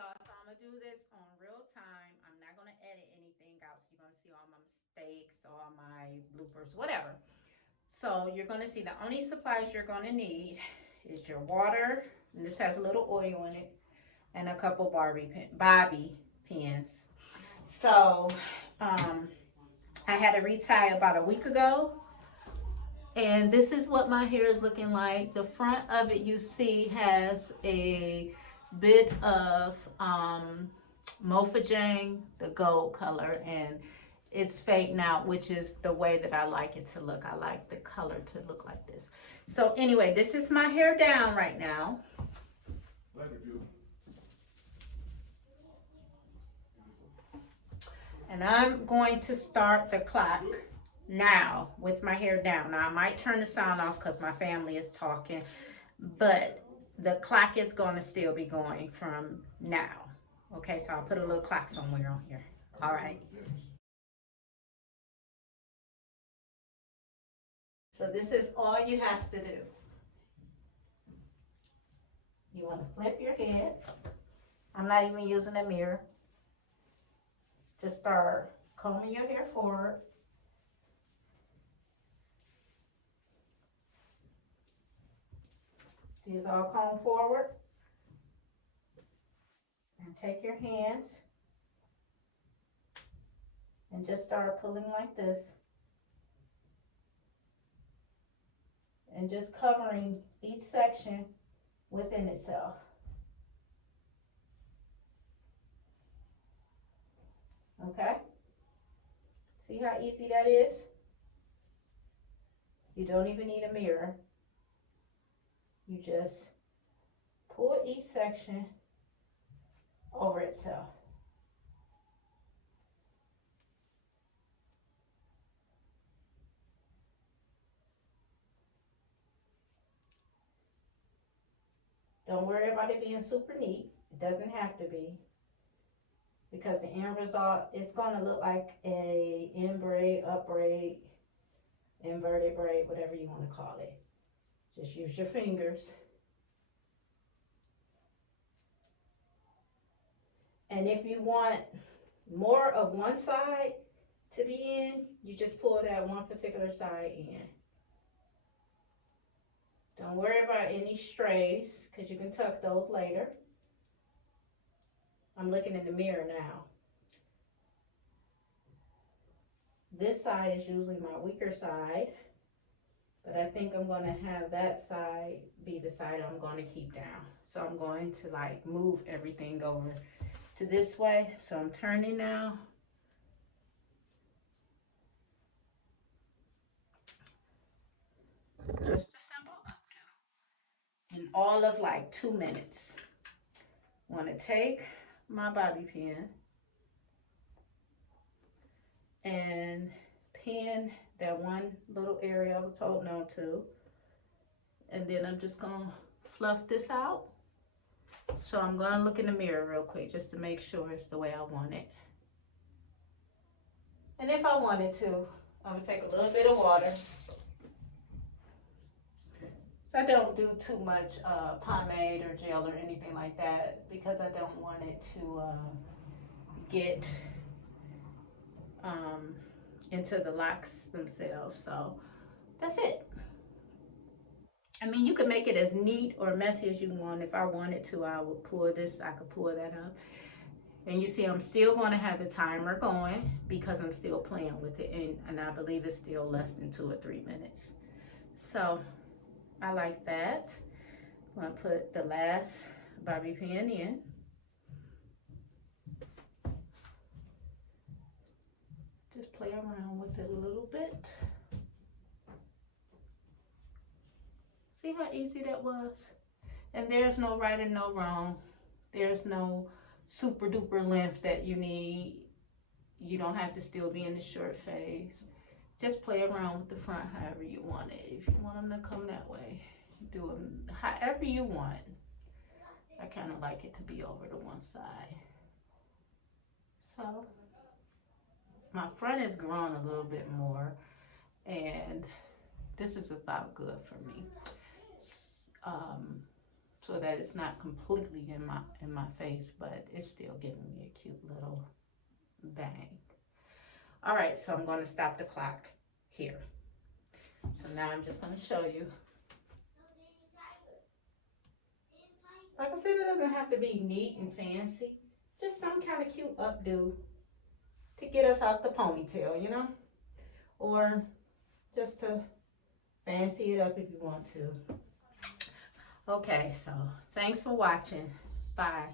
y'all, so I'm gonna do this on real time. I'm not gonna edit anything out, so you're gonna see all my mistakes, all my bloopers, whatever. So you're gonna see the only supplies you're gonna need is your water, and this has a little oil in it, and a couple bobby pins. So I had to retie about a week ago, and this is what my hair is looking like. The front of it, you see, has a bit of Mofajang, the gold color, and it's fading out, which is the way that I like it to look. I like the color to look like this. So anyway, this is my hair down right now. And I'm going to start the clock now with my hair down. Now I might turn the sound off because my family is talking, but the clock is going to still be going from now. Okay, so I'll put a little clock somewhere on here. All right. So this is all you have to do. You want to flip your head. I'm not even using a mirror. Just start combing your hair forward. See, it's all combed forward. And take your hands and just start pulling like this. And just covering each section within itself. Okay? See how easy that is? You don't even need a mirror. You just pull each section over itself. Don't worry about it being super neat. It doesn't have to be. Because the end result is going to look like a in braid, up braid, inverted braid, whatever you want to call it. Just use your fingers. And if you want more of one side to be in, you just pull that one particular side in. Don't worry about any strays because you can tuck those later. I'm looking in the mirror now. This side is usually my weaker side, but I think I'm going to have that side be the side I'm going to keep down. So I'm going to like move everything over to this way. So I'm turning now. Just a simple updo. In all of like 2 minutes. I want to take my bobby pin and pin that one little area I was holding on to. And then I'm just going to fluff this out. So I'm going to look in the mirror real quick just to make sure it's the way I want it. And if I wanted to, I'm going to take a little bit of water. So I don't do too much pomade or gel or anything like that because I don't want it to get into the locks themselves. So that's it. I mean, you can make it as neat or messy as you want. If I wanted to, I would pull this, I could pull that up. And you see, I'm still going to have the timer going because I'm still playing with it. And I believe it's still less than 2 or 3 minutes. So I like that. I'm going to put the last bobby pin in. Just play around with it a little bit. See how easy that was? And there's no right and no wrong. There's no super duper length that you need. You don't have to still be in the short phase. Just play around with the front however you want it. If you want them to come that way, do them however you want. I kind of like it to be over to one side. So my front is growing a little bit more, and this is about good for me. so that it's not completely in my face, but it's still giving me a cute little bang. All right, so I'm going to stop the clock here. So now I'm just going to show you. Like I said, it doesn't have to be neat and fancy. Just some kind of cute updo to get us out the ponytail, you know? Or just to fancy it up if you want to. Okay, so thanks for watching. Bye.